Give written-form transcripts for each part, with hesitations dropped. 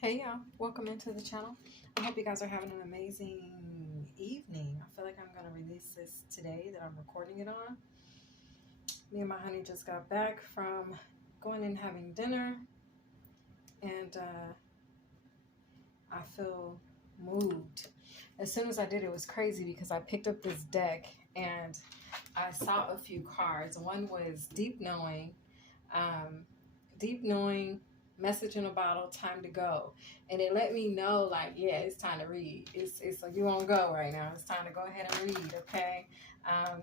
Hey y'all, welcome into the channel. I hope you guys are having an amazing evening. I feel like I'm gonna release this today that I'm recording it on. Me and my honey just got back from going and having dinner, and I feel moved. As soon as I did, it was crazy because I picked up this deck and I saw a few cards. One was um, deep knowing, message in a bottle, time to go. And it let me know, like, yeah, it's time to read. It's like, you on go right now. It's time to go ahead and read, okay?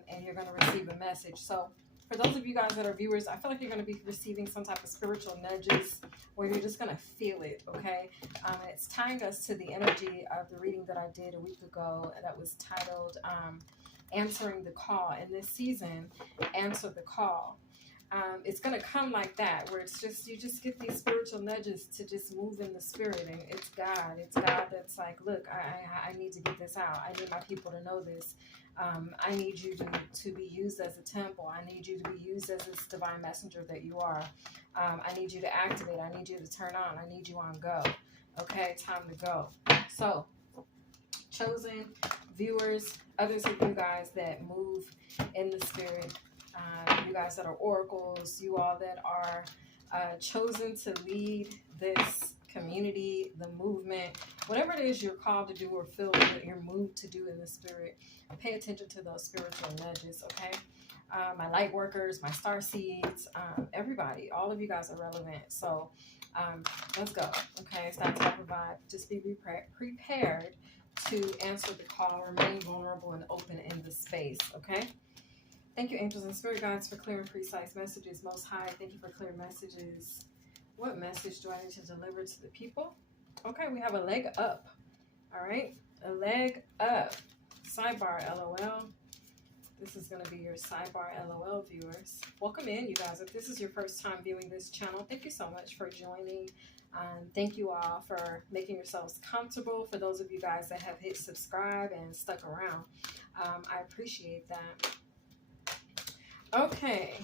And you're going to receive a message. So for those of you guys that are viewers, I feel like you're going to be receiving some type of spiritual nudges where you're just going to feel it, okay? And it's tying us to the energy of the reading that I did a week ago that was titled Answering the Call. In this season, Answer the Call. It's going to come like that, where it's just, you just get these spiritual nudges to just move in the spirit. And it's God that's like, look, I need to get this out. I need my people to know this. I need you to be used as a temple. I need you to be used as this divine messenger that you are. I need you to activate. I need you to turn on. I need you on go. Okay, time to go. So, chosen viewers, others of you guys that move in the spirit, you guys that are oracles, you all that are chosen to lead this community, the movement, whatever it is you're called to do or feel that you're moved to do in the spirit, pay attention to those spiritual nudges, okay? My light workers, my star seeds, everybody, all of you guys are relevant. So let's go, okay? It's that type of vibe. Just be prepared to answer the call, remain vulnerable and open in the space, okay? Thank you, angels and spirit guides, for clear and precise messages. Most High, thank you for clear messages. What message do I need to deliver to the people? Okay, we have a leg up. All right, a leg up. Sidebar, LOL. This is going to be your sidebar, LOL viewers. Welcome in, you guys. If this is your first time viewing this channel, thank you so much for joining. Thank you all for making yourselves comfortable. For those of you guys that have hit subscribe and stuck around, I appreciate that. Okay,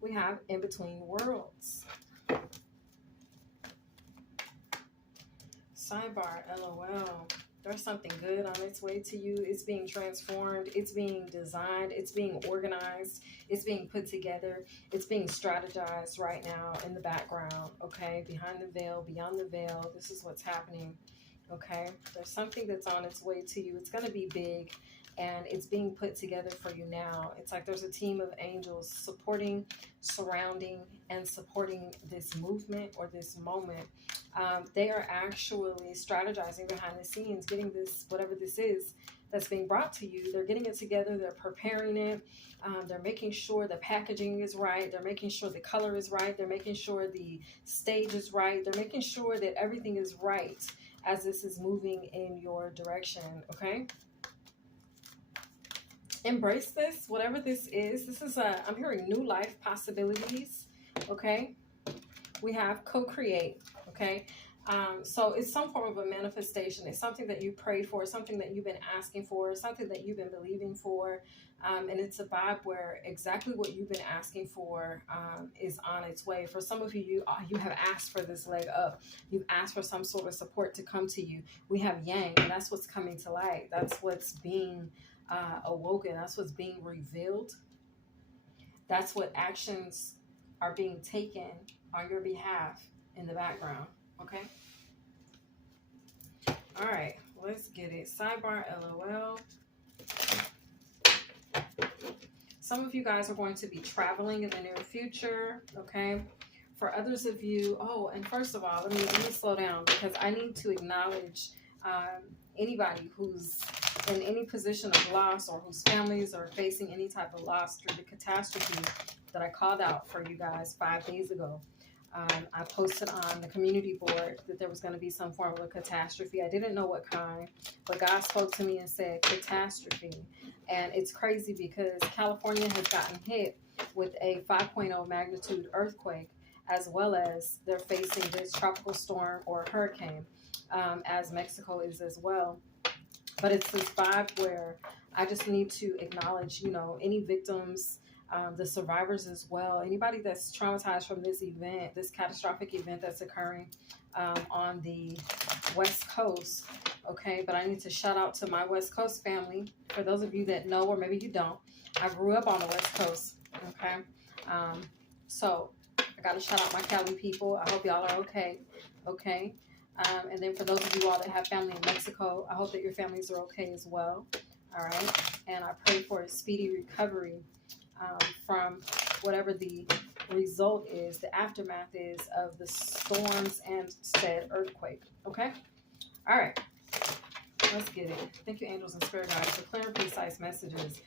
we have In Between Worlds. Sidebar, LOL. There's something good on its way to you. It's being transformed. It's being designed. It's being organized. It's being put together. It's being strategized right now in the background, okay? Behind the veil, beyond the veil. This is what's happening, okay? There's something that's on its way to you. It's going to be big, and it's being put together for you now. It's like there's a team of angels supporting, surrounding, and supporting this movement or this moment. They are actually strategizing behind the scenes, getting this, whatever this is that's being brought to you. They're getting it together. They're preparing it. They're making sure the packaging is right. They're making sure the color is right. They're making sure the stage is right. They're making sure that everything is right as this is moving in your direction, okay? Embrace this, whatever this is. This is I'm hearing new life possibilities, okay? We have co-create, okay? So it's some form of a manifestation. It's something that you prayed for, something that you've been asking for, something that you've been believing for. And it's a vibe where exactly what you've been asking for is on its way. For some of you, you have asked for this leg up. You've asked for some sort of support to come to you. We have yang, and that's what's coming to light. That's what's being awoken. That's what's being revealed. That's what actions are being taken on your behalf in the background, okay? All right, let's get it. Sidebar, LOL. Some of you guys are going to be traveling in the near future, okay? For others of you, oh, and first of all, let me slow down because I need to acknowledge anybody who's in any position of loss or whose families are facing any type of loss through the catastrophe that I called out for you guys 5 days ago. I posted on the community board that there was going to be some form of a catastrophe. I didn't know what kind, but God spoke to me and said catastrophe. And it's crazy because California has gotten hit with a 5.0 magnitude earthquake, as well as they're facing this tropical storm or hurricane, as Mexico is as well. But it's this vibe where I just need to acknowledge, you know, any victims, the survivors as well, anybody that's traumatized from this event, this catastrophic event that's occurring. on the West Coast. Okay, but I need to shout out to my West Coast family. For those of you that know, or maybe you don't, I grew up on the West Coast. Okay, so I got to shout out my Cali people. I hope y'all are okay. Okay. And then for those of you all that have family in Mexico, I hope that your families are okay as well. All right. And I pray for a speedy recovery from whatever the result is, the aftermath is of the storms and said earthquake. Okay. All right. Let's get it. Thank you, angels and spirit guides, for clear and precise messages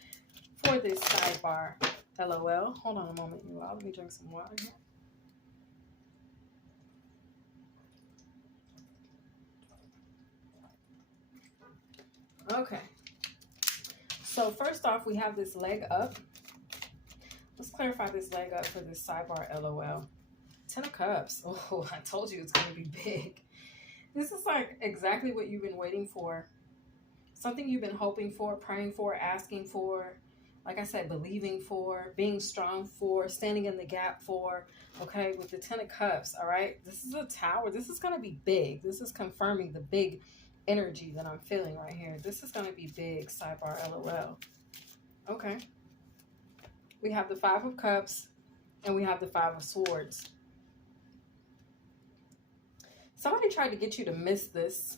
for this sidebar. LOL. Hold on a moment, you all. Let me drink some water here. Okay. So first off, we have this leg up. Let's clarify this leg up for this sidebar. LOL. 10 of Cups. Oh, I told you it's going to be big. This is like exactly what you've been waiting for. Something you've been hoping for, praying for, asking for. Like I said, believing for, being strong for, standing in the gap for. Okay, with the 10 of Cups. All right. This is a tower. This is going to be big. This is confirming the big energy that I'm feeling right here. This is going to be big. Sidebar. LOL. Okay. We have the 5 of Cups and we have the 5 of Swords. Somebody tried to get you to miss this.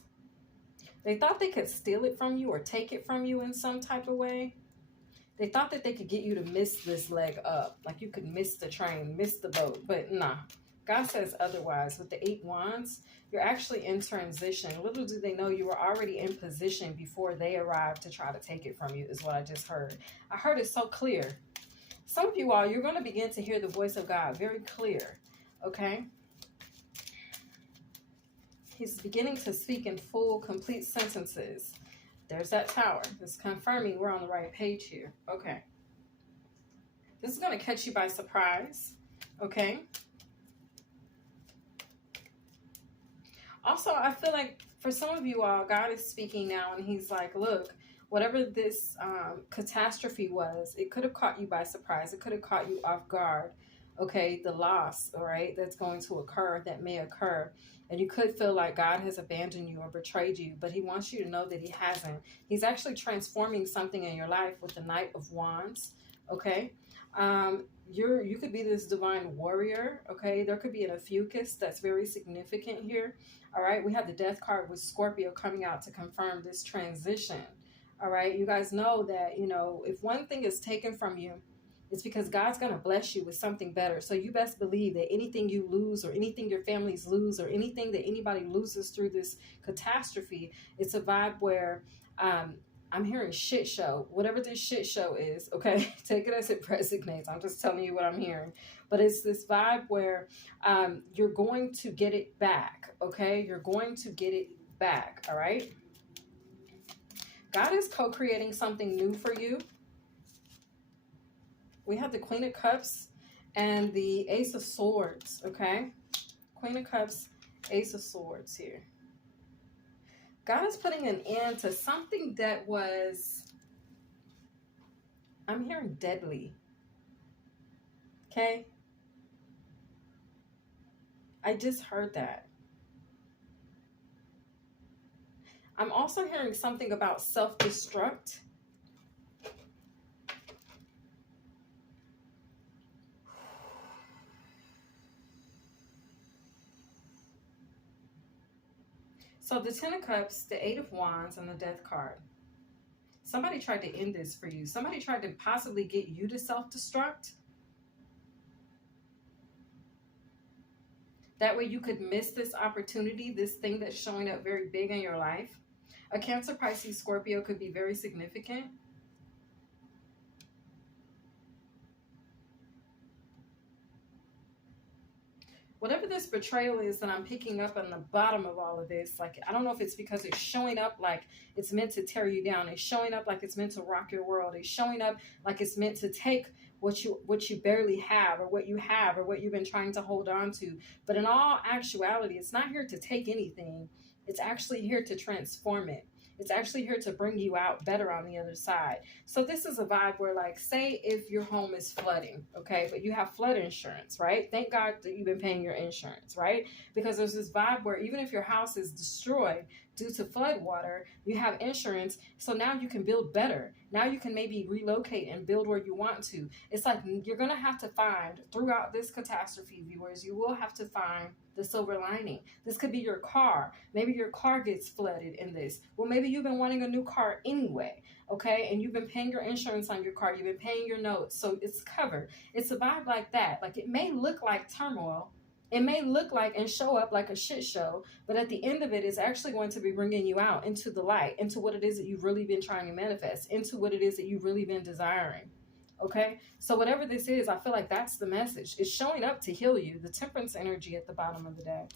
They thought they could steal it from you or take it from you in some type of way. They thought that they could get you to miss this leg up. Like you could miss the train, miss the boat. But nah, God says otherwise. With the 8 Wands, you're actually in transition. Little do they know you were already in position before they arrived to try to take it from you, is what I just heard. I heard it so clear. Some of you all, you're going to begin to hear the voice of God very clear. Okay? He's beginning to speak in full, complete sentences. There's that tower. It's confirming we're on the right page here. Okay. This is going to catch you by surprise. Okay. Also, I feel like for some of you all, God is speaking now and he's like, look, whatever this catastrophe was, it could have caught you by surprise. It could have caught you off guard. Okay. The loss, all right, that's going to occur, that may occur. And you could feel like God has abandoned you or betrayed you, but he wants you to know that he hasn't. He's actually transforming something in your life with the Knight of Wands, okay? You could be this divine warrior, okay? There could be an Ophiuchus that's very significant here, all right? We have the Death card with Scorpio coming out to confirm this transition, all right? You guys know that, you know, if one thing is taken from you, it's because God's going to bless you with something better. So you best believe that anything you lose or anything your families lose or anything that anybody loses through this catastrophe, it's a vibe where I'm hearing shit show. Whatever this shit show is, okay? Take it as it resonates. I'm just telling you what I'm hearing. But it's this vibe where you're going to get it back, okay? You're going to get it back, all right? God is co-creating something new for you. We have the Queen of Cups and the Ace of Swords, okay? Queen of Cups, Ace of Swords here. God is putting an end to something that was, I'm hearing deadly, okay? I just heard that. I'm also hearing something about self-destruct. So the 10 of Cups, the 8 of Wands, and the Death card. Somebody tried to end this for you. Somebody tried to possibly get you to self-destruct. That way you could miss this opportunity, this thing that's showing up very big in your life. A Cancer, Pisces, Scorpio could be very significant. Whatever this betrayal is that I'm picking up on the bottom of all of this, like, I don't know if it's because it's showing up like it's meant to tear you down. It's showing up like it's meant to rock your world. It's showing up like it's meant to take what you barely have or what you have or what you've been trying to hold on to. But in all actuality, it's not here to take anything. It's actually here to transform it. It's actually here to bring you out better on the other side. So this is a vibe where, like, say if your home is flooding, okay, but you have flood insurance, right? Thank God that you've been paying your insurance, right? Because there's this vibe where even if your house is destroyed due to flood water, you have insurance, so now you can build better. Now you can maybe relocate and build where you want to. It's like you're going to have to find, throughout this catastrophe, viewers, you will have to find the silver lining. This could be your car. Maybe your car gets flooded in this. Well, maybe you've been wanting a new car anyway, okay? And you've been paying your insurance on your car. You've been paying your notes, so it's covered. It's a vibe like that. Like, it may look like turmoil. It may look like and show up like a shit show, but at the end of it, it's actually going to be bringing you out into the light, into what it is that you've really been trying to manifest, into what it is that you've really been desiring. Okay, so whatever this is, I feel like that's the message. It's showing up to heal you. The temperance energy at the bottom of the deck.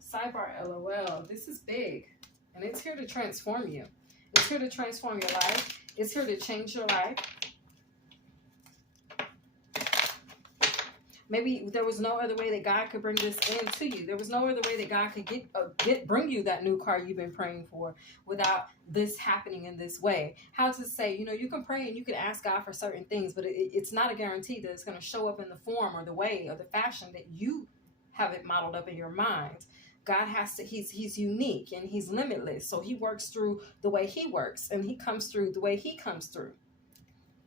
Sidebar LOL. This is big, and it's here to transform you. It's here to transform your life. It's here to change your life. Maybe there was no other way that God could bring this into you. There was no other way that God could bring you that new car you've been praying for without this happening in this way. How to say, you know, you can pray and you can ask God for certain things, but it's not a guarantee that it's going to show up in the form or the way or the fashion that you have it modeled up in your mind. God has to, he's unique and he's limitless. So he works through the way he works, and he comes through the way he comes through.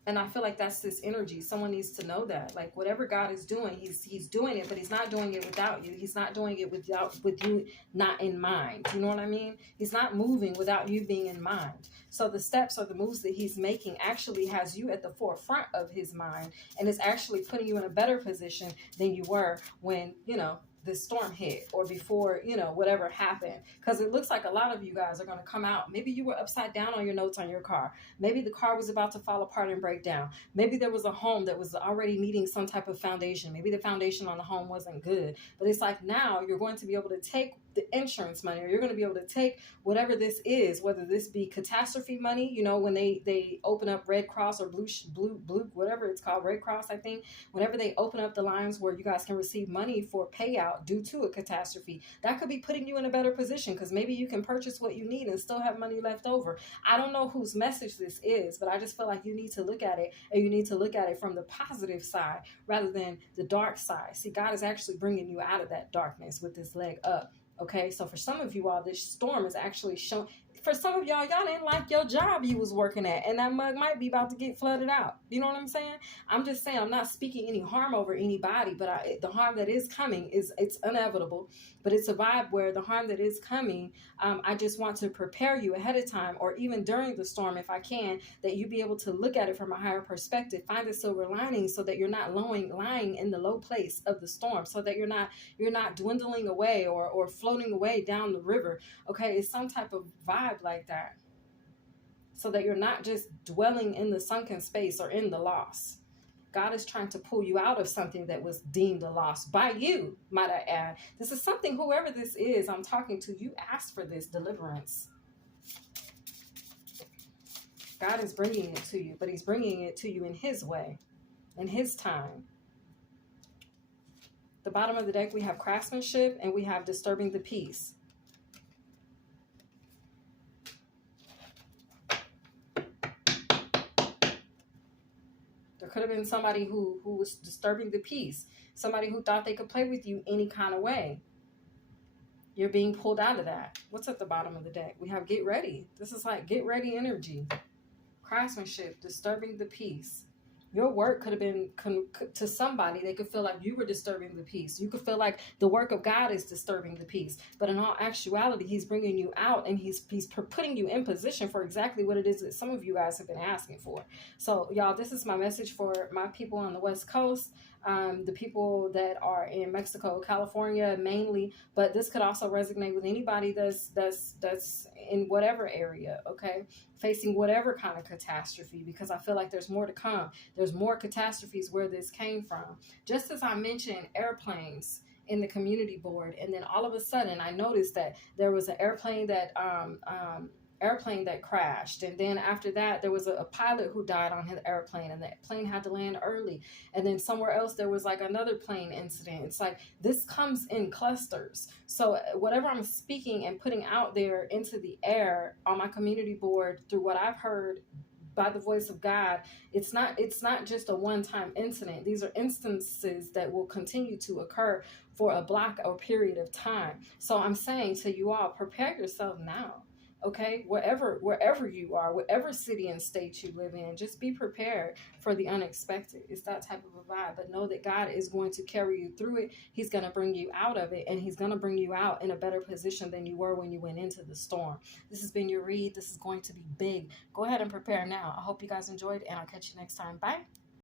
And I feel like that's this energy. Someone needs to know that. Like, whatever God is doing, he's doing it, but he's not doing it without you. He's not doing it with you not in mind. You know what I mean? He's not moving without you being in mind. So the steps or the moves that he's making actually has you at the forefront of his mind, and it's actually putting you in a better position than you were when, you know, this storm hit, or before, you know, whatever happened. Because it looks like a lot of you guys are going to come out. Maybe you were upside down on your notes on your car. Maybe the car was about to fall apart and break down. Maybe there was a home that was already needing some type of foundation. Maybe the foundation on the home wasn't good. But it's like now you're going to be able to take the insurance money, or you're going to be able to take whatever this is, whether this be catastrophe money, you know, when they open up Red Cross or blue, whatever it's called, Red Cross, I think, whenever they open up the lines where you guys can receive money for payout due to a catastrophe, that could be putting you in a better position, because maybe you can purchase what you need and still have money left over. I don't know whose message this is, but I just feel like you need to look at it, and you need to look at it from the positive side rather than the dark side. See, God is actually bringing you out of that darkness with this leg up. Okay, so for some of you all, this storm is actually showing. For some of y'all didn't like your job you was working at, and that mug might be about to get flooded out. You know what I'm saying? I'm just saying, I'm not speaking any harm over anybody, but the harm that is coming it's inevitable. But it's a vibe where the harm that is coming, I just want to prepare you ahead of time, or even during the storm, if I can, that you be able to look at it from a higher perspective, find the silver lining, so that you're not lying in the low place of the storm, so that you're not dwindling away or floating away down the river. Okay, it's some type of vibe like that, so that you're not just dwelling in the sunken space or in the loss. God is trying to pull you out of something that was deemed a loss by you, might I add. This is something, whoever this is I'm talking to, you asked for this deliverance. God is bringing it to you, but he's bringing it to you in his way, in his time. The bottom of the deck, we have craftsmanship, and we have disturbing the peace. There could have been somebody who was disturbing the peace. Somebody who thought they could play with you any kind of way. You're being pulled out of that. What's at the bottom of the deck? We have get ready. This is like get ready energy. Craftsmanship, disturbing the peace. Your work could have been, to somebody, they could feel like you were disturbing the peace. You could feel like the work of God is disturbing the peace. But in all actuality, he's bringing you out, and he's putting you in position for exactly what it is that some of you guys have been asking for. So, y'all, this is my message for my people on the West Coast. The people that are in Mexico, California mainly, but this could also resonate with anybody that's in whatever area, okay, facing whatever kind of catastrophe, because I feel like there's more to come. There's more catastrophes where this came from. Just as I mentioned airplanes in the community board, and then all of a sudden I noticed that there was an airplane that airplane that crashed, and then after that there was a pilot who died on his airplane, and the plane had to land early, and then somewhere else there was like another plane incident. It's like this comes in clusters. So whatever I'm speaking and putting out there into the air on my community board through what I've heard by the voice of God, it's not just a one-time incident. These are instances that will continue to occur for a block or period of time. So I'm saying to you all, prepare yourself now. Okay, wherever you are, whatever city and state you live in, just be prepared for the unexpected. It's that type of a vibe. But know that God is going to carry you through it. He's going to bring you out of it, and he's going to bring you out in a better position than you were when you went into the storm. This has been your read. This is going to be big. Go ahead and prepare now. I hope you guys enjoyed, and I'll catch you next time. Bye.